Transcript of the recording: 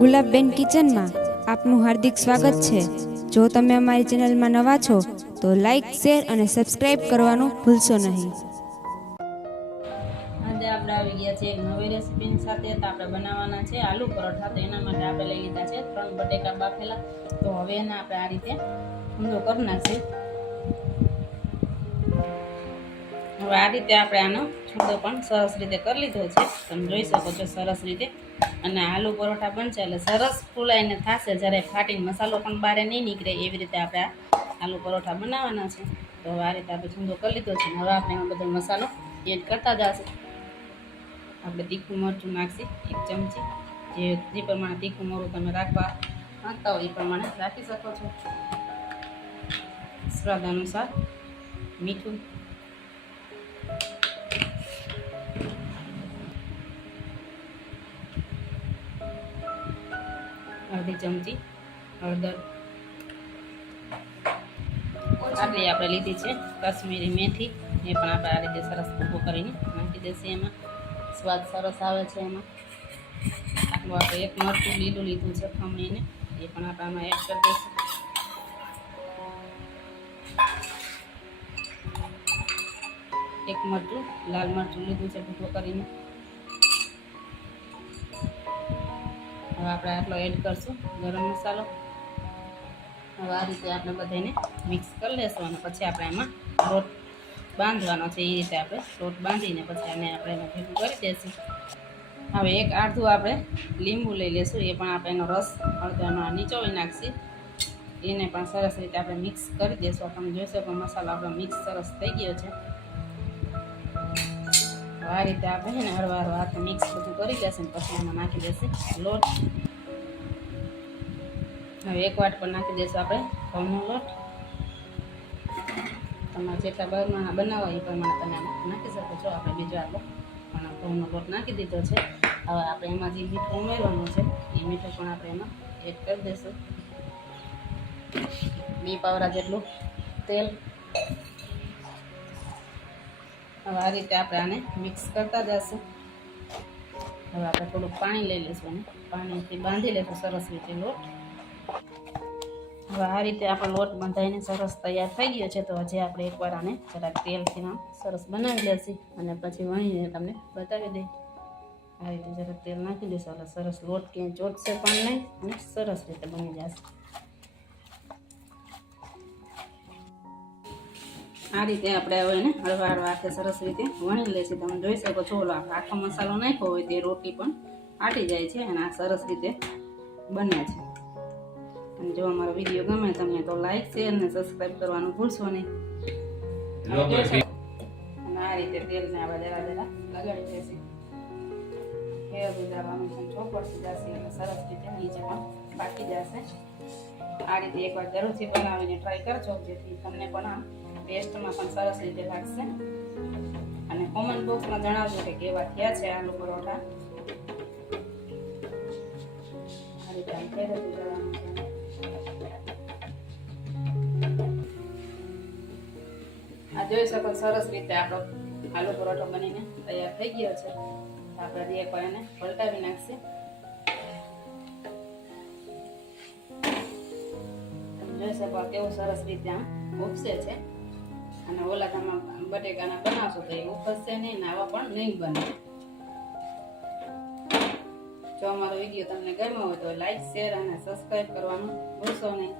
ગુલાબબેન કિચનમાં આપનું હાર્દિક સ્વાગત છે. જો તમે અમારી ચેનલમાં નવા છો, તો લાઈક, શેર અને સબસ્ક્રાઈબ કરવાનું ભૂલશો નહીં. આજે આપણે આવી ગયા છે એક નવી રેસીપી સાથે. તો આપણે બનાવવાના છે આલુ પરોઠા. તો એના માટે આપણે લઈ લીધા છે ત્રણ બટેકા બાફેલા. તો હવે એને આપણે આ રીતે ઊંધો કરી નાખીએ હવે આ રીતે આપણે આનો છૂંદો પણ સરસ રીતે કરી લીધો છે. તમે જોઈ શકો છો સરસ રીતે. અને આલુ પરોઠા બનશે એટલે સરસ ફૂલાઈને થશે જ્યારે ફાટીને મસાલો પણ બહાર નહીં નીકળે એવી રીતે આપણે આલુ પરોઠા બનાવવાના છે. તો આ રીતે આપણે છૂંદો કરી લીધો છે હવે આપણે એમાં બધો મસાલો એડ કરતા જશે. આપણે તીખું મરચું નાખીએ એક ચમચી. જે જે પ્રમાણે તીખું મોરું તમે રાખવા માંગતા હોય એ પ્રમાણે રાખી શકો છો. સ્વાદ અનુસાર મીઠું અડધી ચમચી હળદર. આટલી આપણે લીધી છે કાશ્મીરી મેથી. એ પણ આપણે આ રીતે સરસ ભૂકો કરીને નાખી દેશે એમાં. સ્વાદ સરસ આવે છે એમાં. આપણે એક મરચું લીલું લીધું છે ખમણીને એ પણ આપણે આમાં એડ કરી દઈશું. એક મરચું, લાલ મરચું લીધું છે ભૂકો કરીને. હવે આપણે આટલો એડ કરશું ગરમ મસાલો. હવે આ રીતે આપણે બધાને મિક્સ કરી લેશું અને પછી આપણે એમાં લોટ બાંધવાનો છે, એ રીતે આપણે લોટ બાંધીને પછી આને આપણે એમાં ભેગું કરી દઈશું હવે એક અડધું આપણે લીંબુ લઈ લેશું, એ પણ આપણે એનો રસ અડધાનો નીચોવી નાખીએ એને પણ સરસ રીતે આપણે મિક્સ કરી દઈશું આપણને જોઈશું કે મસાલો આપણો મિક્સ સરસ થઈ ગયો છે. હવે આ રીતે આપણે છે ને હળવા હળવા તો મિક્સ બધું કરી દેશે ને પછી એમાં નાખી દેશે લોટ. હવે એક વાટ પર નાખી દઈશું આપણે ઘઉંનો લોટ. તમારે જેટલા બરમાણા બનાવવા એ પ્રમાણે તમે નાખી શકો છો. આપણે બીજો આપણો પણ ઘઉંનો લોટ નાખી દીધો છે. હવે આપણે એમાં જે મીઠું ઉમેરવાનું છે, એ મીઠું પણ આપણે એમાં એડ કરી દઈશું બે પાવરા જેટલું તેલ હવે આ રીતે આપણે આને મિક્સ કરતા જશું. હવે આપણે થોડુંક પાણી લઈ લઈશું અને પાણીથી બાંધી લઈશું સરસ રીતે લોટ. હવે આ રીતે આપણો લોટ બંધાઈને સરસ તૈયાર થઈ ગયો છે તો હજી આપણે એકવાર આને જરાક તેલથી સરસ બનાવી લઈશું અને પછી વણીને તમને બતાવી દઈ. આ રીતે જરાક તેલ નાખી દઈશું. એટલે સરસ લોટ ક્યાંય ચોટશે પણ નહીં અને સરસ રીતે બની જશે. આ રીતે આપણે હવે એને હળવા હળવા આખે સરસ રીતે વણી લઈશું. તમે જોઈ શકો છો ઓલો આપણે આખો મસાલો નાખ્યો હોય તે રોટી પણ આટી જાય છે અને આ સરસ રીતે બને છે. અને જો અમારો વીડિયો ગમે તમને તો લાઈક શેર અને સબસ્ક્રાઈબ કરવાનું ભૂલશો નહીં. અને આ રીતે તેલને આવા જરા જરા લગાડી દેશે. ફેર છે ચોપડથી જશે એટલે સરસ રીતે નીચે પણ બાકી જશે. આ રીતે એકવાર જરૂરથી બનાવીને ટ્રાય કરજો જેથી તમને પણ આ ટેસ્ટમાં પણ સરસ રીતે લાગશે. અને કોમેન્ટ બોક્સમાં જણાવજો કે કેવા થયા છે આલુ પરોઠા. આ રીતે આમ જોઈ શકો સરસ રીતે આપણો આલુ પરોઠો બનીને તૈયાર થઈ ગયો છે. આપણે હજી એકવાર એને પલટાવી નાખશે. જોઈ શકો કેવું સરસ રીતે આમ ઉપસે છે. અને ઓલા તમે બટેકાના બનાવશો તો એ ઉપસશે નહીં ને આવા પણ નહીં બને. જો અમારો વીડિયો તમને ગમ્યો હોય તો લાઈક, શેર અને સબસ્ક્રાઈબ કરવાનું ભૂલશો નહીં.